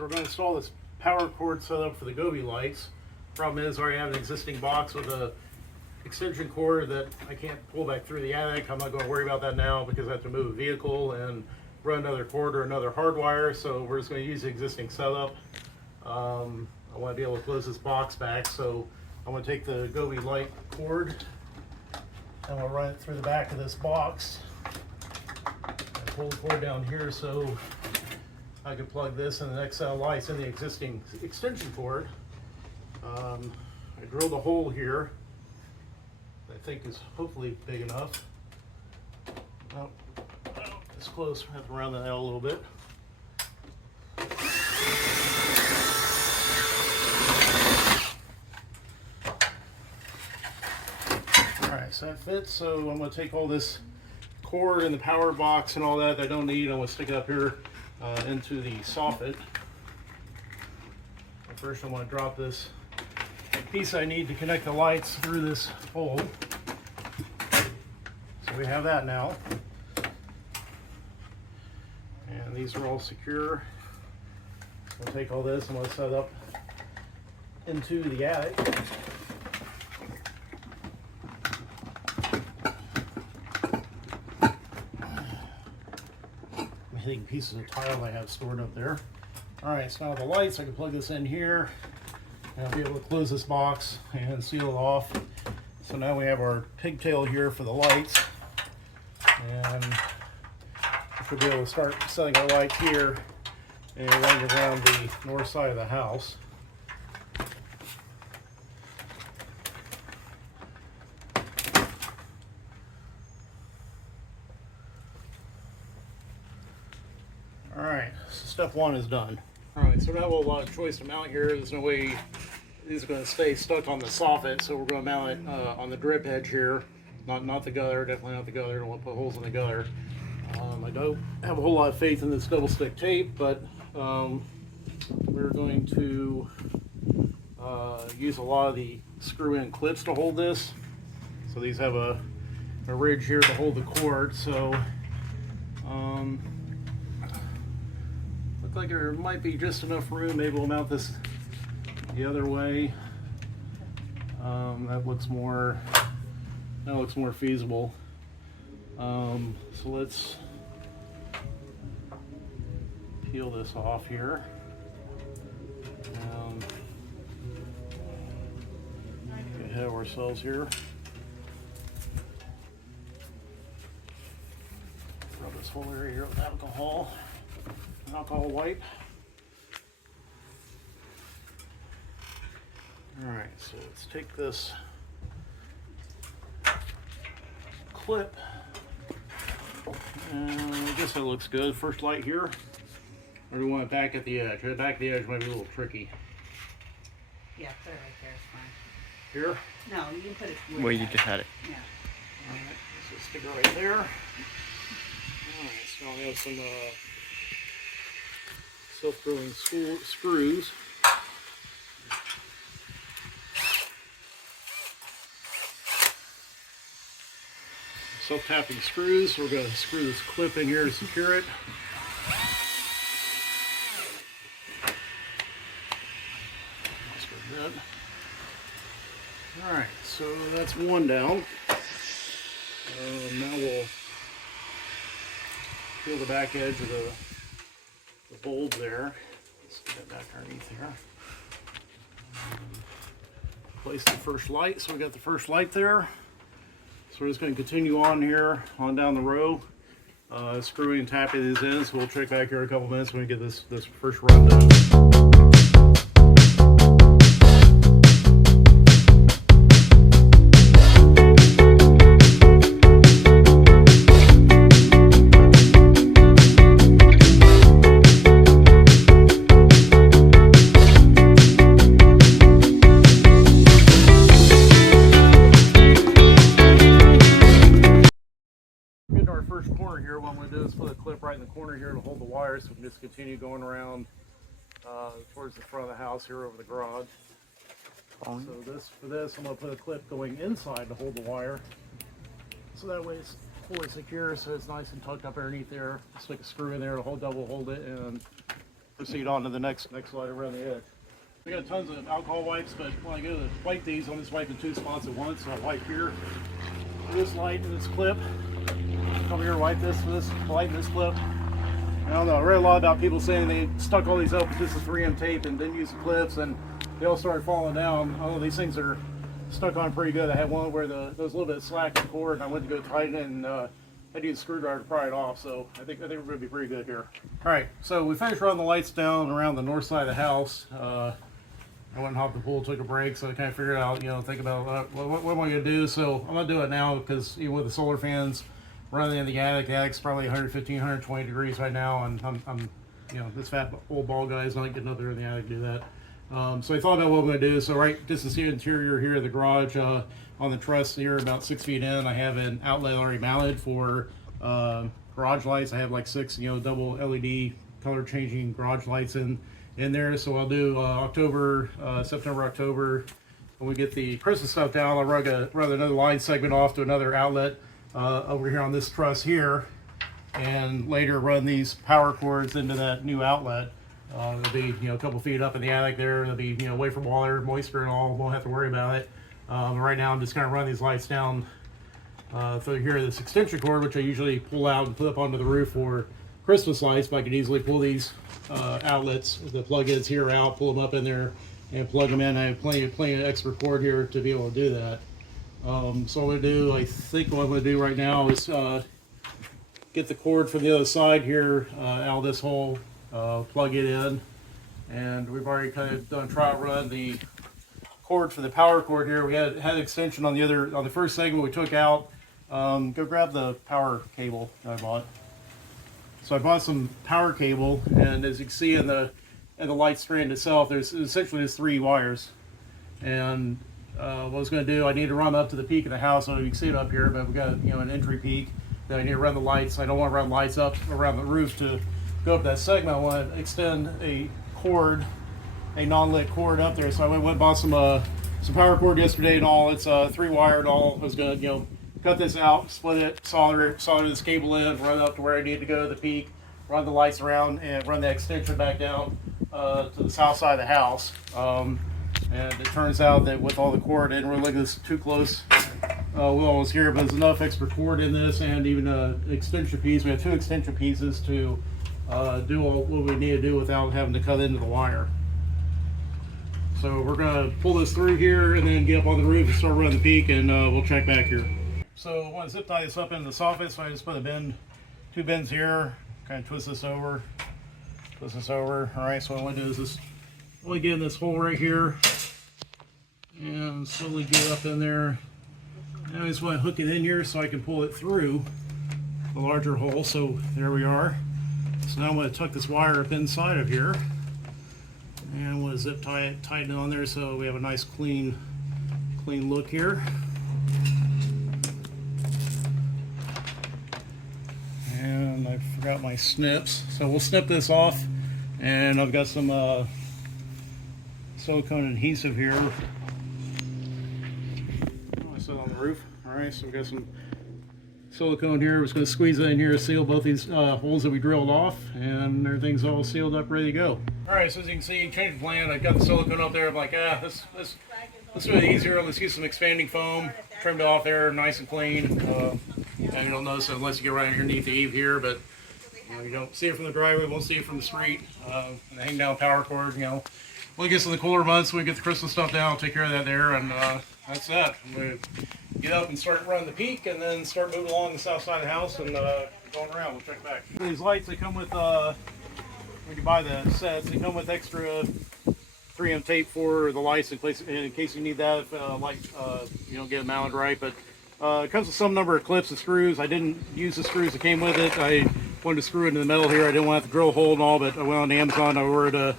So we're going to install this power cord setup for the Govee lights. Problem is, I already have an existing box with a extension cord that I can't pull back through the attic. I'm not going to worry about that now because I have to move a vehicle and run another cord or another hard wire. So we're just going to use the existing setup. I want to be able to close this box back, so I'm going to take the Govee light cord and we'll run it through the back of this box and pull the cord down here so I can plug this and the next set of lights in the existing extension cord. I drilled a hole here that I think is hopefully big enough. Oh, it's close. I have to round that out a little bit. Alright, so that fits. So I'm going to take all this cord and the power box and all that I don't need. I'm going to stick it up here into the soffit. First, I'm going to drop this piece I need to connect the lights through this hole. So we have that now. And these are all secure. So I'll take all this and we'll set it up into the attic. I'm hitting pieces of tile I have stored up there. Alright, so now the lights, I can plug this in here and I'll be able to close this box and seal it off. So now we have our pigtail here for the lights, and we should be able to start setting our lights here and running around the north side of the house. Alright, so step one is done. Alright, so now we'll have a lot of choice to mount here. There's no way these are going to stay stuck on the soffit, so we're going to mount it on the drip edge here. Not the gutter, definitely not the gutter. I don't want to put holes in the gutter. I don't have a whole lot of faith in this double stick tape, but we're going to use a lot of the screw-in clips to hold this. So these have a ridge here to hold the cord, so looks like there might be just enough room. Maybe we'll mount this the other way. That looks more feasible. So let's peel this off here. Get ahead of ourselves here. Rub this whole area here with alcohol wipe. Alright, so let's take this clip, and I guess that looks good. First light here, or do we want it back at the edge? The back of the edge might be a little tricky. Yeah, put it right there, it's fine. Here? No, you can put it where you just had it. Yeah. Alright, so stick it right there. Alright, so I have some self-drilling screws. Self-tapping screws. We're going to screw this clip in here to secure it. That's good. Alright, so that's one down. Now we'll peel the back edge of the bulb there. Let's get that back underneath here. Place the first light. So we got the first light there. So we're just going to continue on here, on down the row, screwing and tapping these in. So we'll check back here in a couple minutes when we get this first run done. First corner here, what I'm going to do is put a clip right in the corner here to hold the wires, so we can just continue going around towards the front of the house here over the garage. So for this, I'm going to put a clip going inside to hold the wire, so that way it's fully secure, so it's nice and tucked up underneath there. Stick a screw in there to double hold it, and proceed on to the next light around the edge. We got tons of alcohol wipes, but when I go to wipe these, I'm just wiping 2 spots at once. So I wipe here for this light and this clip. Come here, wipe this for this light and this clip. I don't know, I read a lot about people saying they stuck all these up with just a 3M tape and didn't use the clips, and they all started falling down. I don't know, these things are stuck on pretty good. I had one where there was a little bit of slack in the cord, and I went to go tighten it, and I had to use a screwdriver to pry it off. So I think we're going to be pretty good here. All right, so we finished running the lights down around the north side of the house. I went and hopped the pool, took a break, so I kind of figured out, think about what am I going to do. So I'm going to do it now because even with the solar fans running in the attic's probably 115, 120 degrees right now, and I'm this fat old bald guy is not getting up there in the attic to do that. So I thought about what I'm going to do. So this is the interior here of the garage. On the truss here, about 6 feet in, I have an outlet already mounted for garage lights. I have like 6, double LED color changing garage lights in there. So I'll do September, October. When we get the Christmas stuff down, I'll run another line segment off to another outlet over here on this truss here, and later run these power cords into that new outlet. It'll be a couple feet up in the attic there. It'll be away from water, moisture, and all. Won't have to worry about it. Right now, I'm just going to run these lights down through here. This extension cord, which I usually pull out and put up onto the roof for Christmas lights, but I could easily pull these outlets, the plug-ins here out, pull them up in there, and plug them in. I have plenty of extra cord here to be able to do that. So what I'm going to do, I think what I'm going to do right now is get the cord from the other side here out of this hole, plug it in, and we've already kind of done trial run the cord for the power cord here. We had an extension on the first segment we took out. Go grab the power cable that I bought. So I bought some power cable, and as you can see in the light strand itself, there's essentially 3 wires. And what I was going to do, I need to run up to the peak of the house. So you can see it up here, but we've got an entry peak that I need to run the lights. I don't want to run lights up around the roof to go up that segment. I want to extend a cord, a non-lit cord up there. So I went and bought some power cord yesterday and all. It's 3 wired all. I was going to cut this out, split it, solder this cable in, run up to where I need to go to the peak, run the lights around, and run the extension back down to the south side of the house. And it turns out that with all the cord, I didn't really look at this too close while I was here, but there's enough extra cord in this, and even an extension piece. We have 2 extension pieces to do what we need to do without having to cut into the wire. So we're going to pull this through here and then get up on the roof and start running the peak, and we'll check back here. So I want to zip tie this up into the soffit, so I just put a bend, 2 bends here, kind of twist this over. All right, so what I want to do is just only get in this hole right here and slowly get up in there. Now I just want to hook it in here so I can pull it through the larger hole. So there we are. So now I'm going to tuck this wire up inside of here, and I'm going to zip tie it, tighten it on there so we have a nice clean look here. And I forgot my snips, so we'll snip this off, and I've got some silicone adhesive here. I set it on the roof. Alright, so we've got some silicone here. We're just going to squeeze it in here to seal both these holes that we drilled off, and everything's all sealed up, ready to go. Alright, so as you can see, change the plan. I got the silicone up there. I'm like, let's do it easier. Let's use some expanding foam. Trimmed off there, nice and clean. And you don't notice it unless you get right underneath the eave here, but you don't see it from the driveway, won't see it from the street. And the hang down power cord, when it gets in the cooler months, we get the Christmas stuff down, I'll take care of that there, and that's that. I'm going to get up and start running the peak, and then start moving along the south side of the house and going around. We'll check back. These lights, they come with, when you buy the sets, they come with extra 3M tape for the lights in case you need that if you don't get it mounted right. But it comes with some number of clips and screws. I didn't use the screws that came with it. I wanted to screw it into the metal here. I didn't want to have to drill a hole and all, but I went on Amazon. I ordered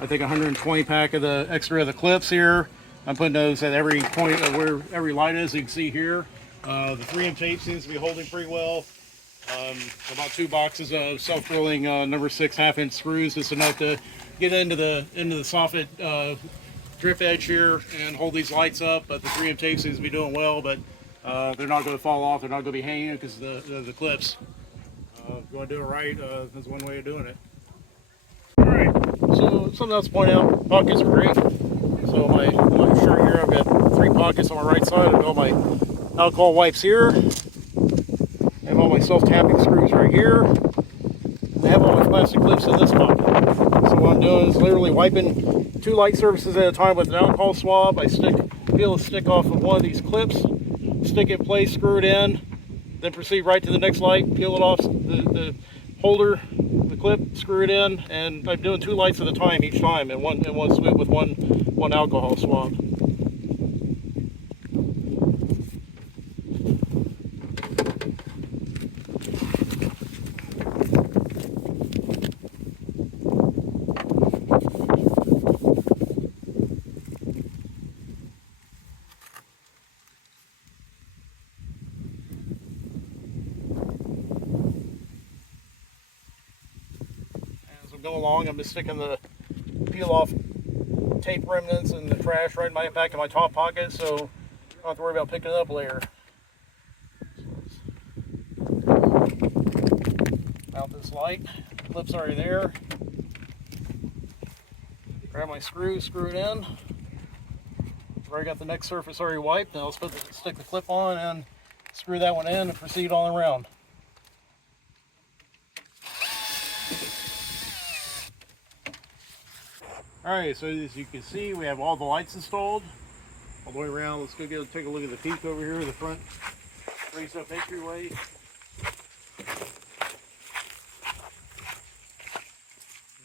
I think 120 pack of the extra of the clips here. I'm putting those at every point of where every light is. You can see here. The 3M tape seems to be holding pretty well. About 2 boxes of self-drilling number 6 half-inch screws. It's enough to get into the soffit drip edge here and hold these lights up. But the 3M tape seems to be doing well, but they're not going to fall off. They're not going to be hanging because of the clips. If you want to do it right, there's one way of doing it. All right. So something else to point out, pockets are great. So my shirt here, I've got 3 pockets on my right side. I've got all my alcohol wipes here. I have all my self-tapping screws right here. I have all my plastic clips in this pocket. So what I'm doing is literally wiping 2 light surfaces at a time with an alcohol swab. I peel a stick off of one of these clips, stick it in place, screw it in, then proceed right to the next light, peel it off the holder, the clip, screw it in, and I'm doing 2 lights at a time each time in one swoop with one alcohol swab. As I'm going along, I'm just sticking the peel off tape remnants and the trash right back in my top pocket, so I don't have to worry about picking it up later. Mount this light, clip's already there. Grab my screw, screw it in. I've already got the next surface already wiped. Now let's stick the clip on and screw that one in and proceed all around. Alright, so as you can see, we have all the lights installed all the way around. Let's go take a look at the peak over here, the front raised up entryway.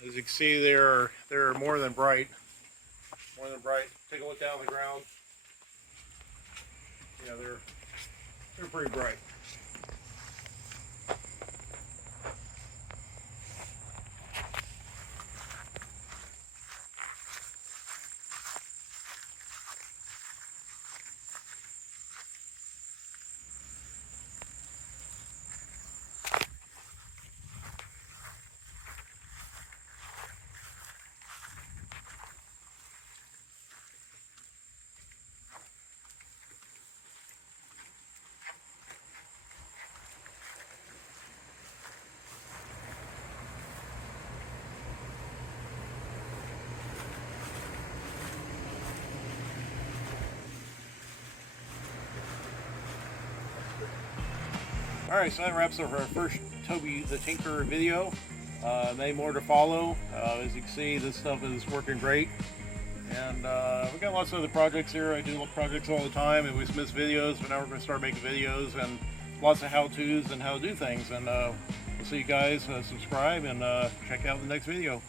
As you can see, they're more than bright. More than bright. Take a look down on the ground. Yeah, they're pretty bright. Alright, so that wraps up our first Toby the Tinker video. Many more to follow. As you can see, this stuff is working great. And we've got lots of other projects here. I do projects all the time, and we miss videos, but now we're going to start making videos and lots of how-tos and how to do things. And we'll see you guys, subscribe, and check out the next video.